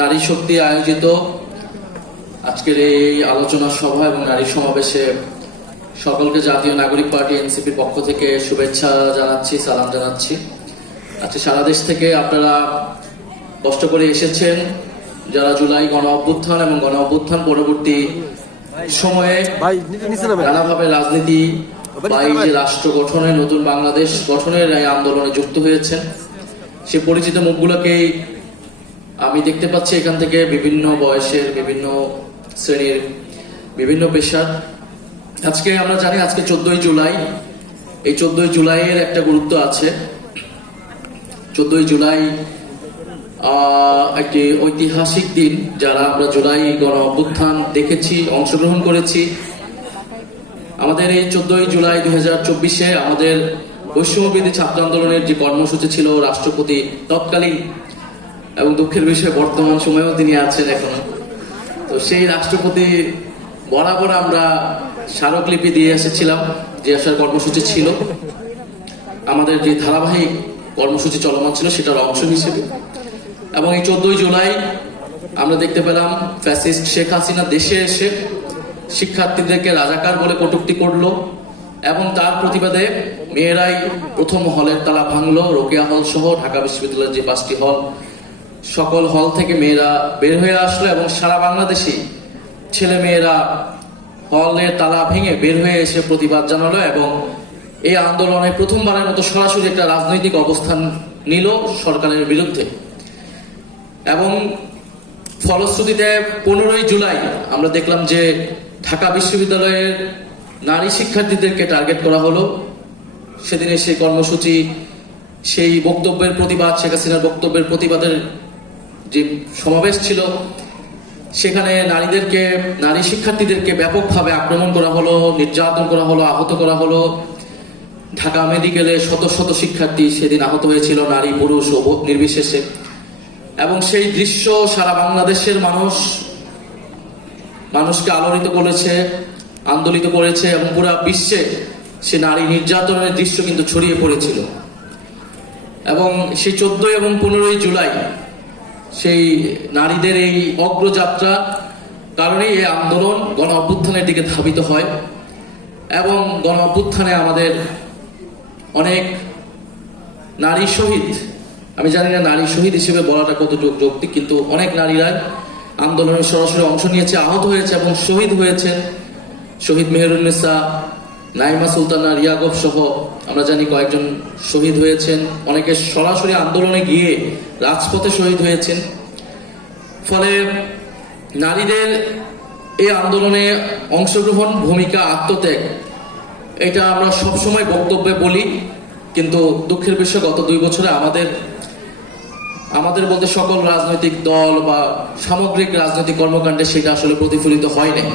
নারী শক্তি আয়োজিত আজকের এই আলোচনা সভা এবং নারী সমাবেশে সকলকে জাতীয় নাগরিক পার্টি এনসিপির পক্ষ থেকে শুভেচ্ছা জানাচ্ছি, সালাম জানাচ্ছি। আজকে সারা দেশ থেকে আপনারা কষ্ট করে এসেছেন, যারা জুলাই গণ অভ্যুত্থান এবং গণ অভ্যুত্থান পরবর্তী সময়ে নানাভাবে রাজনীতি বা এই যে রাষ্ট্র গঠনের, নতুন বাংলাদেশ গঠনের এই আন্দোলনে যুক্ত হয়েছেন, সে পরিচিত মুখগুলোকেই আমি দেখতে পাচ্ছি এখান থেকে বিভিন্ন বয়সের, বিভিন্ন শ্রেণীর, বিভিন্ন পেশার। আজকে আমরা জানি আজকে 14ই জুলাই। এই 14ই জুলাইয়ের একটা গুরুত্ব আছে। 14ই জুলাই একটি ঐতিহাসিক দিন। যারা আমরা জুলাই গণ অভ্যুত্থান দেখেছি, অংশগ্রহণ করেছি, আমাদের এই 14ই জুলাই 2024-এ আমাদের বৈষম্যবিরোধী ছাত্র আন্দোলনের যে কর্মসূচি ছিল, রাষ্ট্রপতি তৎকালীন এবং দুঃখের বিষয়ে বর্তমান সময়েও তিনি আছেন এখনো, তো সেই রাষ্ট্রপতি বরাবর আমরা স্মারকলিপি দিয়ে এসেছিলাম যে আসার কর্মসূচি ছিল, আমাদের যে ধারাবাহিক কর্মসূচি চলমান ছিল সেটার অংশ হিসেবে। এবং এই 14ই জুলাই আমরা দেখতে পেলাম ফ্যাসিস্ট শেখ হাসিনা দেশে এসে শিক্ষার্থীদেরকে রাজাকার বলে কটূক্তি করলো এবং তার প্রতিবাদে মেয়েরাই প্রথম হলের তালা ভাঙলো। রোকেয়া হল সহ ঢাকা বিশ্ববিদ্যালয়ের যে 5টি হল, সকল হল থেকে মেয়েরা বের হয়ে আসলো এবং সারা বাংলাদেশে ছেলে মেয়েরা হলের তালা ভেঙে বের হয়ে এসে প্রতিবাদ জানালো এবং এই আন্দোলনে প্রথমবারের মতো সরাসরি একটা রাজনৈতিক অবস্থান নিল সরকারের বিরুদ্ধে। এবং ফলশ্রুতিতে 15ই জুলাই আমরা দেখলাম যে ঢাকা বিশ্ববিদ্যালয়ের নারী শিক্ষার্থীদেরকে টার্গেট করা হলো। সেদিনে সেই কর্মসূচি, সেই বক্তব্যের প্রতিবাদ, শেখ হাসিনার বক্তব্যের প্রতিবাদের যে সমাবেশ ছিল, সেখানে নারী শিক্ষার্থীদেরকে ব্যাপকভাবে আক্রমণ করা হলো, নির্যাতন করা হলো, আহত করা হলো। ঢাকা মেডিকেলে শত শত শিক্ষার্থী সেদিন আহত হয়েছিল, নারী পুরুষ নির্বিশেষে। এবং সেই দৃশ্য সারা বাংলাদেশের মানুষকে আলোড়িত করেছে, আন্দোলিত করেছে এবং পুরো বিশ্বে সে নারী নির্যাতনের দৃশ্য কিন্তু ছড়িয়ে পড়েছিল। এবং সেই 14 এবং 15ই জুলাই সেই নারীদের এই অগ্রযাত্রা কারণেই এই আন্দোলন গণ অভ্যুত্থানের দিকে ধাবিত হয়। এবং গণ অভ্যুত্থানে আমাদের অনেক নারী শহীদ, আমি জানি না নারী শহীদ হিসেবে বলাটা কতটুকু যৌক্তিক, কিন্তু অনেক নারীরা আন্দোলনে সরাসরি অংশ নিয়েছে, আহত হয়েছে এবং শহীদ হয়েছে। শহীদ মেহেরুন্নেসা, নাইমা সুলতানা, রিয়াগফ সহ আমরা জানি কয়েকজন শহীদ হয়েছেন। অনেকে সরাসরি আন্দোলনে গিয়ে রাজপথে শহীদ হয়েছেন। ফলে নারীদের এই আন্দোলনে অংশগ্রহণ, ভূমিকা, আত্মত্যাগ, এটা আমরা সবসময় বক্তব্যে বলি, কিন্তু দুঃখের বিষয় গত 2 বছরে আমাদের বলতে সকল রাজনৈতিক দল বা সামগ্রিক রাজনৈতিক কর্মকাণ্ডে সেটা আসলে প্রতিফলিত হয় নাই।